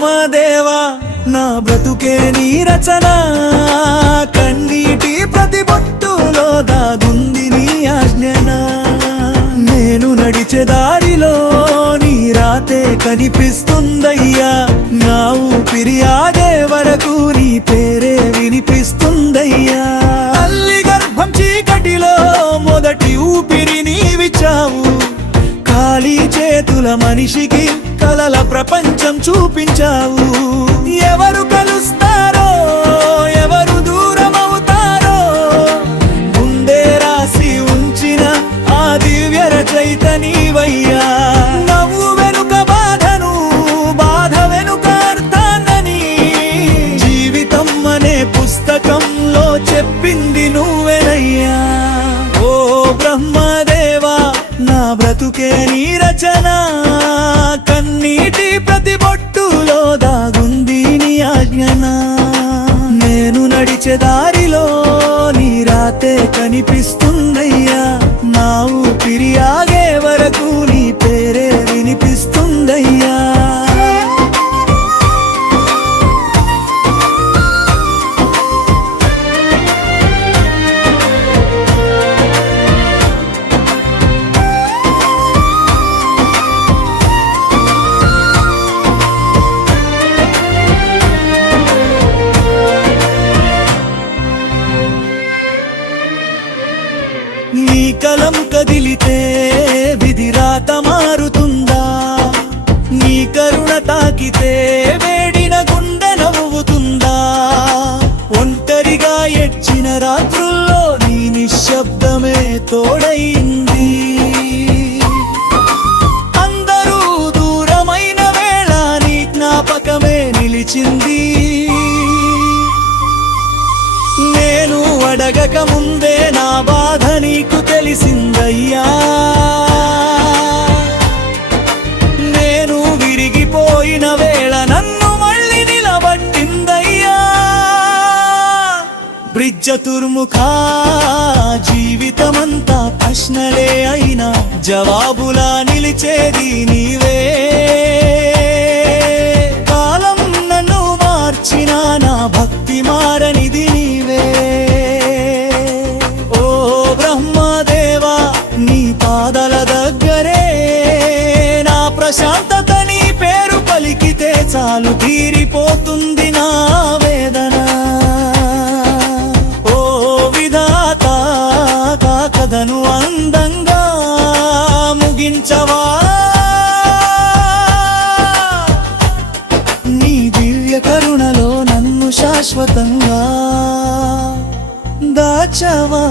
బ్రహ్మదేవా నా బ్రతుకే నీ రచన, కన్నీటి ప్రతి బొట్టులో దాగుంది నీ ఆజ్ఞన. నేను నడిచే దారిలో నీ రాతే కనిపిస్తుందయ్యా, నా ఊపిరి ఆగే వరకు నీ పేరే వినిపిస్తుందయ్యా. తల్లి గర్భం చీకటిలో మొదటి ఊపిరి నీవిచ్చావు, ఖాళీ చేతుల మనిషికి కలల ప్రపంచం చూపించావు. ఎవరు కలుస్తారో ఎవరు దూరం అవుతారో ముందే రాసి ఉంచిన ఆ దివ్య రచయిత నీవయ్యా. నవ్వు వెనుక బాధను, బాధ వెనుక అర్థాన్నని జీవితం అనే పుస్తకంలో చెప్పింది నువ్వేనయ్యా. ఓ బ్రహ్మదేవా నా బ్రతుకే నీ రచన, కన్నీటి ప్రతి బొట్టులో దాగుంది నీ ఆజ్ఞన. నేను నడిచే దారిలో నీ రాతే కనిపిస్తుందయ్యా, నా ఊపిరి ఆగే వరకు నీ పేరే వినిపిస్తుందయ్యా. నీ కలం కదిలితే విధిరాత మారుతుందా, నీ కరుణ తాకితే వేడిన గుండె నవ్వుతుందా. ఒంటరిగా ఎడ్చిన రాత్రుల్లో నీ నిశ్శబ్దమే తోడైంది, అందరూ దూరమైన వేళ నీ జ్ఞాపకమే నిలిచింది. నేను అడగక ముందే నా బాధ నీకు తెలిసిందయ్యా, నేను విరిగిపోయిన వేళ నన్ను మళ్ళీ నిలబట్టిందయ్యా. బ్రిడ్జ తుర్ముఖా జీవితమంతా ప్రశ్నలే అయినా జవాబులా నిలిచేది నీవే. కాలం నన్ను మార్చినా నా భక్తి మారనిది నీవే. ఓ బ్రహ్మదేవా నీ పాదల దగ్గరే నా ప్రశాంతత, నీ పేరు పలికితే చాలు తీరిపోతుంది నా వేదన. ఓ విధాత కథను అందంగా ముగించవా, నీ దివ్య కరుణలో నన్ను శాశ్వతంగా దాచవా.